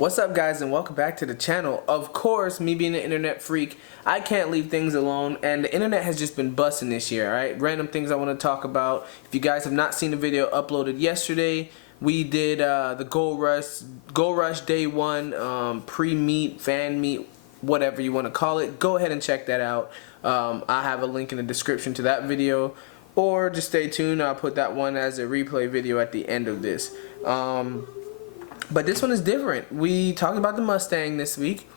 What's up, guys, and welcome back to the channel. Of course, me being an internet freak, I can't leave things alone, and the internet has just been busting this year, alright? Random things I want to talk about. If you guys have not seen the video uploaded yesterday, we did the Gold Rush Day 1 pre-meet, fan meet, whatever you want to call it. Go ahead and check that out. I have a link in the description to that video, or just stay tuned. I'll put that one as a replay video at the end of this. But this one is different. We talked about the Mustang this week,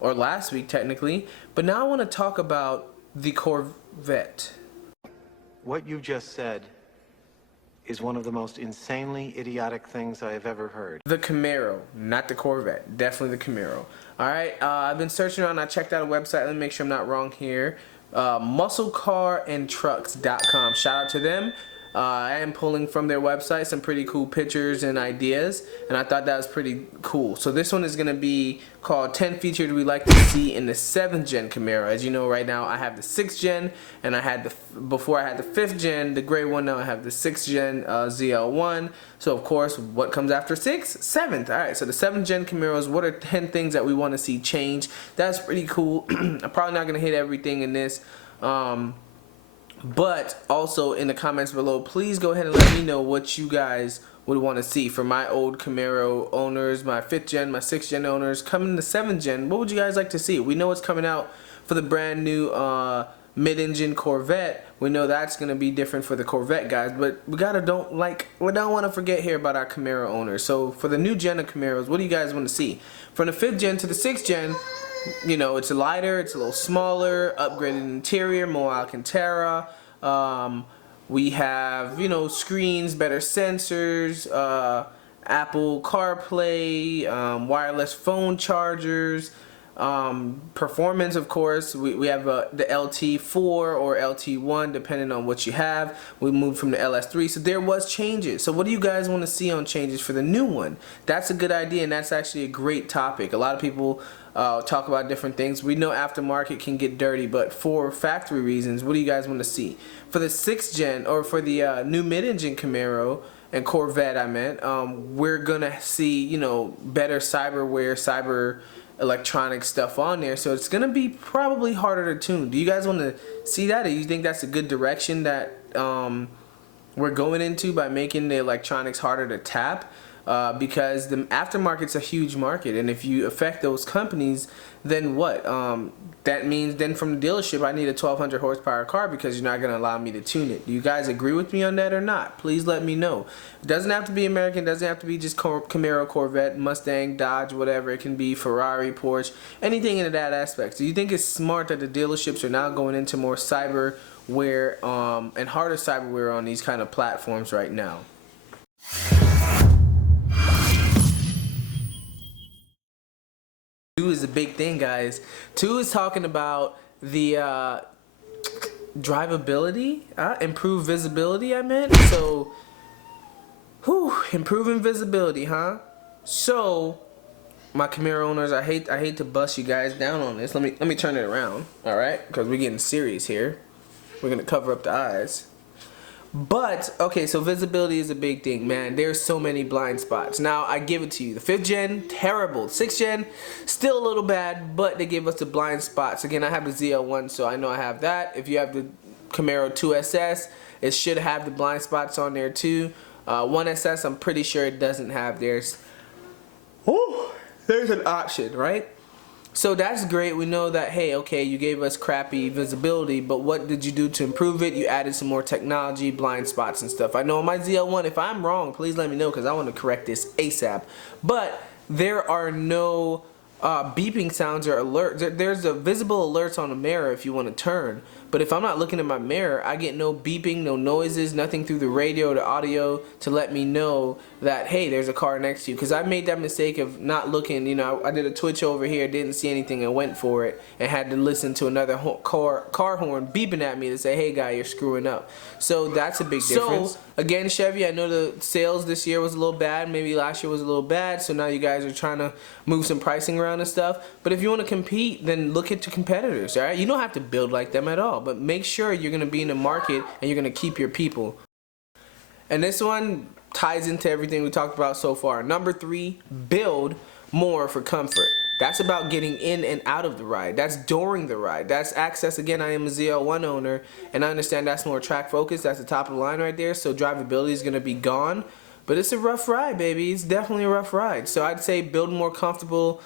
or last week technically, but now I want to talk about the Corvette. What you just said is one of the most insanely idiotic things I have ever heard. The Camaro, not the Corvette. Definitely the Camaro. Alright, I've been searching around. I checked out a website. Let me make sure I'm not wrong here. Musclecarandtrucks.com. Shout out to them. I am pulling from their website some pretty cool pictures and ideas, and I thought that was pretty cool. So this one is going to be called 10 Features We Like to See in the 7th Gen Camaro. As you know, right now I have the 6th Gen, and I had before I had the 5th Gen, the gray one. Now I have the 6th Gen ZL1. So of course, what comes after 6? 7th. Alright, so the 7th Gen Camaros, what are 10 things that we want to see change? That's pretty cool. I'm probably not going to hit everything in this. But also in the comments below, please go ahead and let me know what you guys would want to see for my old Camaro owners, my 5th Gen, my 6th Gen owners. Coming to 7th Gen, what would you guys like to see? We know it's coming out for the brand new mid-engine Corvette. We know that's going to be different for the Corvette guys, but we don't want to forget here about our Camaro owners. So for the new gen of Camaros, what do you guys want to see? From the 5th Gen to the 6th Gen, you know, it's a lighter, it's a little smaller, upgraded interior, more Alcantara. We have, you know, screens, better sensors, Apple CarPlay, wireless phone chargers, performance, of course. We have the LT4 or LT1, depending on what you have. We moved from the LS3, so there was changes. So what do you guys want to see on changes for the new one? That's a good idea, and that's actually a great topic. A lot of people talk about different things. We know aftermarket can get dirty, but for factory reasons, what do you guys want to see? For the 6th Gen, or for the new mid-engine Camaro and Corvette, I meant, we're gonna see, you know, better cyberware, cyber electronic stuff on there, so it's gonna be probably harder to tune. Do you guys want to see that, or do you think that's a good direction that we're going into by making the electronics harder to tap? Because the aftermarket's a huge market, and if you affect those companies, then what? That means then from the dealership I need a 1200 horsepower car because you're not going to allow me to tune it. Do you guys agree with me on that or not? Please let me know. It doesn't have to be American, doesn't have to be just Camaro, Corvette, Mustang, Dodge, whatever. It can be Ferrari, Porsche, anything in that aspect. Do you think it's smart that the dealerships are now going into more cyberware and harder cyberware on these kind of platforms right now? 2 is a big thing, guys. 2 is talking about the drivability, improved visibility, I meant. So, improving visibility, huh? So, my Camaro owners, I hate to bust you guys down on this. Let me turn it around, all right? Because we're getting serious here. We're gonna cover up the eyes. But, okay, so visibility is a big thing, man. There's so many blind spots. Now, I give it to you. The 5th Gen, terrible. 6th Gen, still a little bad, but they gave us the blind spots. Again, I have the ZL1, so I know I have that. If you have the Camaro 2SS, it should have the blind spots on there too. 1SS, I'm pretty sure it doesn't have. There's an option, right? So that's great. We know that, hey, okay, you gave us crappy visibility, but what did you do to improve it? You added some more technology, blind spots and stuff. I know on my ZL1, if I'm wrong, please let me know because I want to correct this ASAP. But there are no beeping sounds or alerts. There's a visible alerts on the mirror if you want to turn. But if I'm not looking at my mirror, I get no beeping, no noises, nothing through the radio, the audio to let me know that, hey, there's a car next to you. Because I made that mistake of not looking. You know, I did a twitch over here, didn't see anything, and went for it, and had to listen to another car horn beeping at me to say, hey, guy, you're screwing up. So that's a big difference. So, again, Chevy, I know the sales this year was a little bad. Maybe last year was a little bad. So now you guys are trying to move some pricing around and stuff. But if you want to compete, then look at your competitors, all right? You don't have to build like them at all. But make sure you're going to be in the market and you're going to keep your people. And this one ties into everything we talked about so far. Number 3, build more for comfort. That's about getting in and out of the ride. That's during the ride. That's access. Again, I am a ZL1 owner, and I understand that's more track focused. That's the top of the line right there. So drivability is going to be gone. But it's a rough ride, baby. It's definitely a rough ride. So I'd say build more comfortable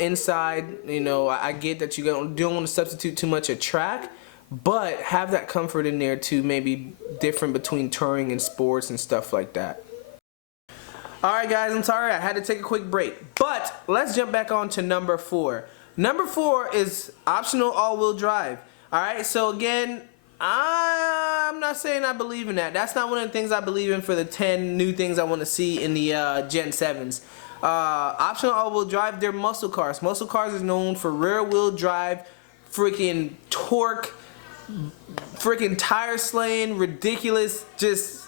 inside. You know, I get that you don't want to substitute too much a track, but have that comfort in there to maybe different between touring and sports and stuff like that. Alright guys, I'm sorry I had to take a quick break, but let's jump back on to number 4. Number 4 is optional all-wheel drive. Alright, so again, I'm not saying I believe in that. That's not one of the things I believe in for the 10 new things I want to see in the Gen 7s. Optional all-wheel drive, they're muscle cars. Muscle cars is known for rear-wheel drive, freaking torque, freaking tire slaying, ridiculous, just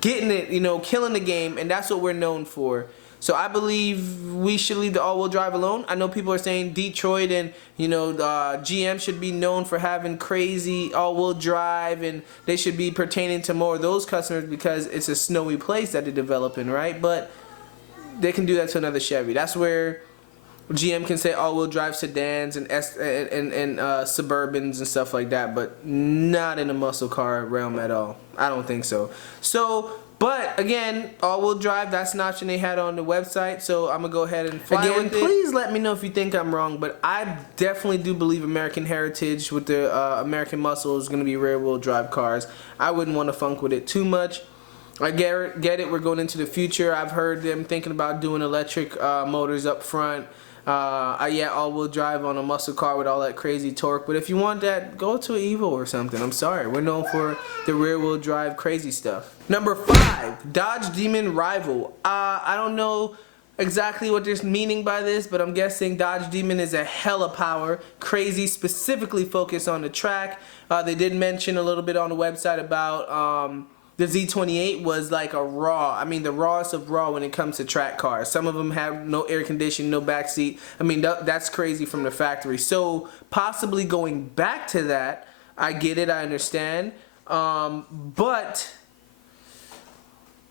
getting it, you know, killing the game, and that's what we're known for. So I believe we should leave the all-wheel drive alone. I know people are saying Detroit and, you know, GM should be known for having crazy all-wheel drive, and they should be pertaining to more of those customers because it's a snowy place that they're developing, right? But they can do that to another Chevy. That's where GM can say all-wheel drive sedans and Suburbans and stuff like that, but not in the muscle car realm at all. I don't think so. But again, all-wheel drive, that's an option they had on the website, so I'm gonna go ahead and fly with it. Please let me know if you think I'm wrong, but I definitely do believe American heritage with the American muscle is gonna be rear-wheel drive cars. I wouldn't want to funk with it too much. I get it. We're going into the future. I've heard them thinking about doing electric motors up front. Yeah, all-wheel drive on a muscle car with all that crazy torque. But if you want that, go to an Evo or something. I'm sorry. We're known for the rear-wheel drive crazy stuff. Number 5, Dodge Demon Rival. I don't know exactly what they're meaning by this, but I'm guessing Dodge Demon is a hella power, crazy, specifically focused on the track. They did mention a little bit on the website about the Z28 was like a raw, I mean the rawest of raw when it comes to track cars. Some of them have no air conditioning, no backseat. I mean that's crazy from the factory. So possibly going back to that, I get it, I understand. But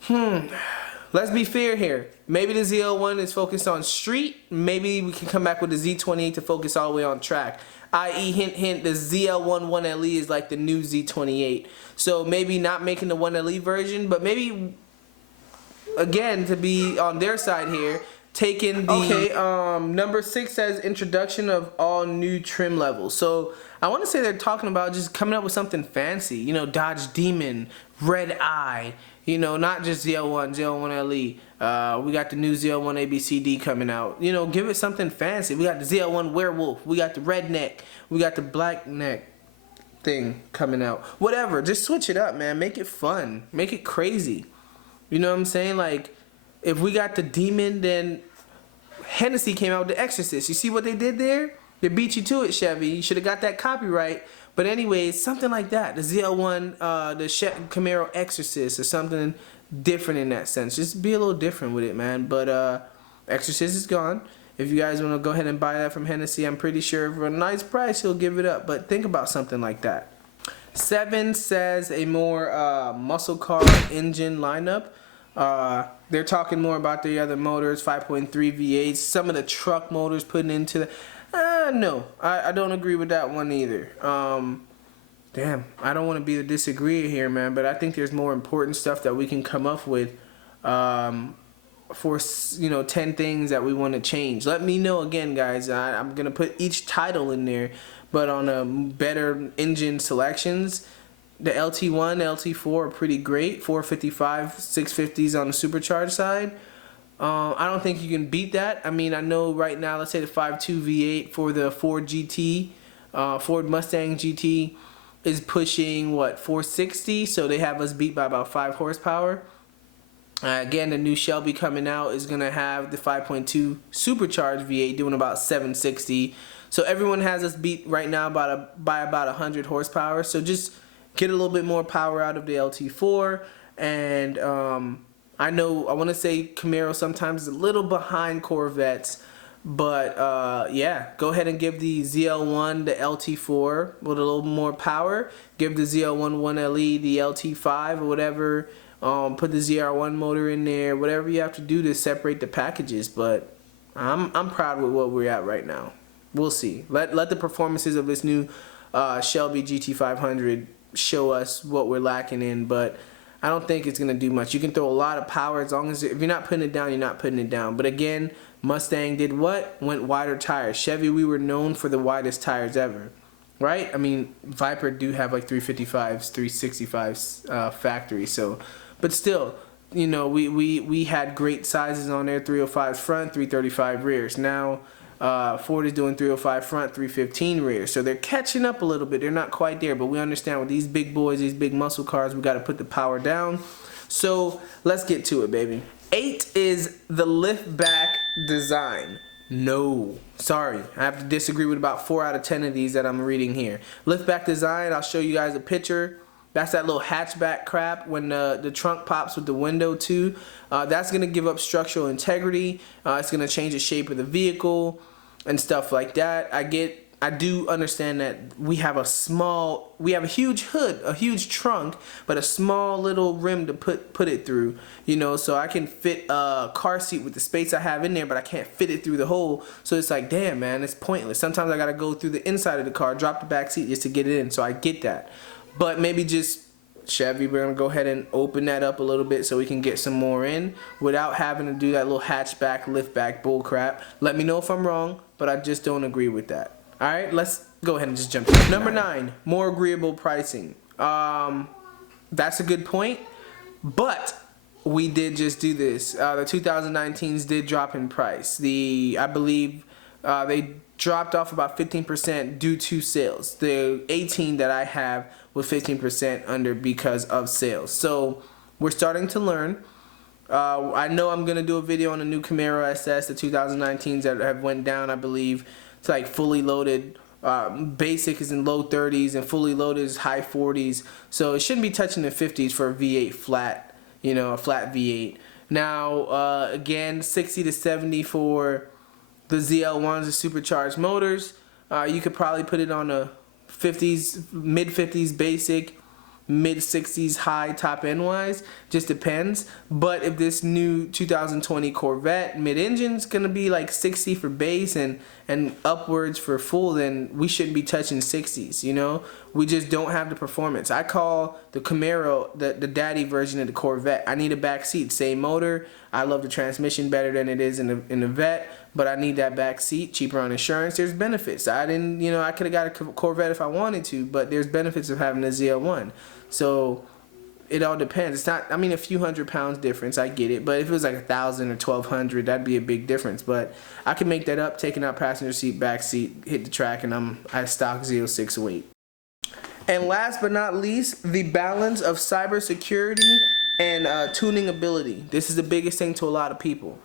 let's be fair here. Maybe the ZL1 is focused on street. Maybe we can come back with the Z28 to focus all the way on track. I.e. hint hint, the ZL1 1LE is like the new Z28. So maybe not making the 1LE version, but maybe again to be on their side here, taking the number 6 says introduction of all new trim levels. So I want to say they're talking about just coming up with something fancy. You know, Dodge Demon, Red Eye. You know, not just ZL1, ZL1LE. We got the new ZL1 ABCD coming out. You know, give it something fancy. We got the ZL1 Werewolf. We got the Redneck. We got the Black Neck thing coming out. Whatever. Just switch it up, man. Make it fun. Make it crazy. You know what I'm saying? Like, if we got the Demon, then Hennessy came out with the Exorcist. You see what they did there? They beat you to it, Chevy. You should have got that copyright. But anyways, something like that. The ZL1, the Camaro Exorcist or something different in that sense. Just be a little different with it, man. But Exorcist is gone. If you guys want to go ahead and buy that from Hennessy, I'm pretty sure for a nice price he'll give it up. But think about something like that. 7 says a more muscle car engine lineup. They're talking more about the other motors, 5.3 V8s, some of the truck motors putting into the... no, I don't agree with that one either. Damn, I don't want to be the disagreeer here, man, but I think there's more important stuff that we can come up with for, you know, 10 things that we want to change. Let me know again, guys. I'm going to put each title in there, but on a better engine selections, the LT1, LT4 are pretty great. 455, 650s on the supercharged side. I don't think you can beat that. I mean, I know right now, let's say the 5.2 V8 for the Ford GT, Ford Mustang GT is pushing, what, 460? So they have us beat by about 5 horsepower. Again, the new Shelby coming out is going to have the 5.2 supercharged V8 doing about 760. So everyone has us beat right now by about 100 horsepower. So just get a little bit more power out of the LT4. And I know, I want to say Camaro sometimes is a little behind Corvettes, but yeah, go ahead and give the ZL1 the LT4 with a little more power. Give the ZL1 1LE the LT5 or whatever. Put the ZR1 motor in there. Whatever you have to do to separate the packages, but I'm proud with what we're at right now. We'll see. Let the performances of this new Shelby GT500 show us what we're lacking in, but I don't think it's gonna do much. You can throw a lot of power as long as if you're not putting it down, you're not putting it down. But again, Mustang did what? Went wider tires. Chevy, we were known for the widest tires ever, right? I mean, Viper do have like 355s, 365s factory, so, but still, you know, we had great sizes on there, 305s front, 335 rears. Now, Ford is doing 305 front, 315 rear. So they're catching up a little bit. They're not quite there, but we understand with these big boys, these big muscle cars, we got to put the power down. So let's get to it, baby. 8 is the lift back design. No, sorry, I have to disagree with about 4 out of 10 of these that I'm reading here. Lift back design, I'll show you guys a picture. That's that little hatchback crap when the trunk pops with the window too. That's going to give up structural integrity. It's going to change the shape of the vehicle and stuff like that. I do understand that we have a huge hood, a huge trunk, but a small little rim to put it through, you know, so I can fit a car seat with the space I have in there, but I can't fit it through the hole. So it's like, damn, man, it's pointless. Sometimes I got to go through the inside of the car, drop the back seat just to get it in. So I get that. But maybe just Chevy, we're going to go ahead and open that up a little bit so we can get some more in without having to do that little hatchback, liftback bull crap. Let me know if I'm wrong, but I just don't agree with that. All right, let's go ahead and just jump in. Number 9, more agreeable pricing. That's a good point, but we did just do this. The 2019s did drop in price. I believe they dropped off about 15% due to sales. The 18 that I have was 15% under because of sales. So we're starting to learn. I know I'm gonna do a video on the new Camaro SS, the 2019s that have went down, I believe. It's like fully loaded. Basic is in low 30s and fully loaded is high 40s. So it shouldn't be touching the 50s for a V8 flat, you know, a flat V8. Now, again, 60 to 70 for the ZL1s, the supercharged motors. You could probably put it on a 50s, mid 50s basic, mid 60s high top end wise, just depends. But if this new 2020 Corvette mid-engine is gonna be like 60 for base and upwards for full, then we shouldn't be touching 60s, you know. We just don't have the performance. I call the Camaro the daddy version of the Corvette. I need a back seat, same motor. I love the transmission better than it is in the Vet, but I need that back seat, cheaper on insurance. There's benefits. I didn't, you know, I could have got a Corvette if I wanted to, but there's benefits of having a ZL1. So it all depends. It's not, I mean, a few £100 difference, I get it, but if it was like 1,000 or 1,200, that'd be a big difference. But I can make that up, taking out passenger seat, back seat, hit the track, and I'm at stock Z06 weight. And last but not least, the balance of cybersecurity and tuning ability. This is the biggest thing to a lot of people.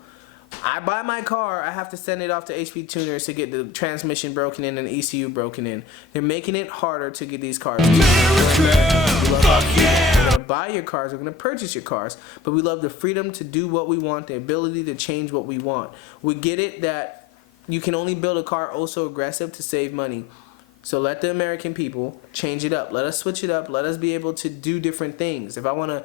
I buy my car, I have to send it off to HP tuners to get the transmission broken in and the ECU broken in. They're making it harder to get these cars. We're gonna buy your cars, we're gonna purchase your cars, but we love the freedom to do what we want, the ability to change what we want. We get it that you can only build a car oh so aggressive to save money. So let the American people change it up. Let us switch it up. Let us be able to do different things. If I want to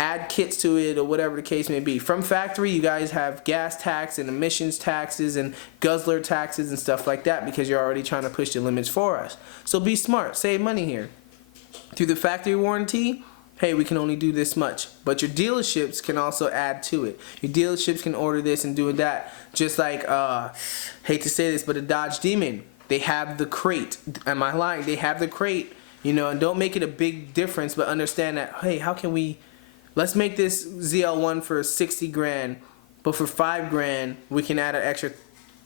add kits to it or whatever the case may be. From factory, you guys have gas tax and emissions taxes and guzzler taxes and stuff like that because you're already trying to push the limits for us. So be smart. Save money here. Through the factory warranty, hey, we can only do this much. But your dealerships can also add to it. Your dealerships can order this and do that. Just like, hate to say this, but a Dodge Demon. They have the crate. Am I lying? They have the crate, you know, and don't make it a big difference, but understand that, hey, how can we, let's make this ZL1 for 60 grand, but for 5 grand, we can add an extra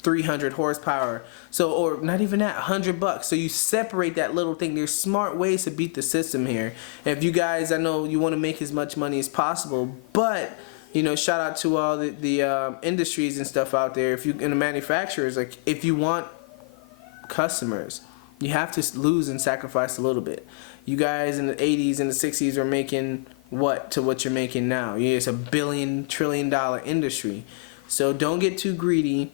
300 horsepower. So, or not even that, $100. So you separate that little thing. There's smart ways to beat the system here. And if you guys, I know you want to make as much money as possible, but, you know, shout out to all the industries and stuff out there. If you, and the manufacturers, like, if you want customers, you have to lose and sacrifice a little bit. You guys in the 80s and the 60s were making what to what you're making now. It's a $1 trillion industry. So don't get too greedy.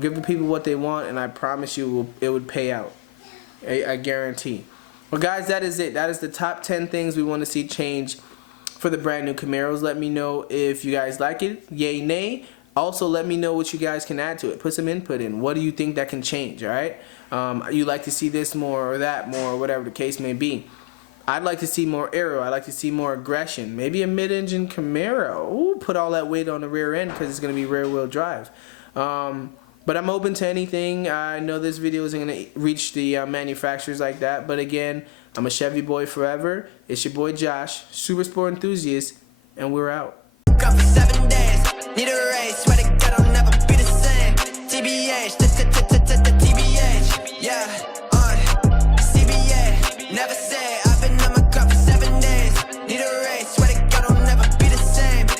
Give the people what they want, and I promise you it would pay out. I guarantee. Well, guys, that is it. That is the top 10 things we want to see change for the brand new Camaros. Let me know if you guys like it. Yay, nay. Also, let me know what you guys can add to it. Put some input in. What do you think that can change, all right? You like to see this more or that more, or whatever the case may be. I'd like to see more aero. I'd like to see more aggression. Maybe a mid-engine Camaro. Ooh, put all that weight on the rear end because it's going to be rear-wheel drive. But I'm open to anything. I know this video isn't going to reach the manufacturers like that. But again, I'm a Chevy boy forever. It's your boy Josh, Super Sport Enthusiast, and we're out. Gone for 7 days, need a race, swear to God I'll never be the same. TBH,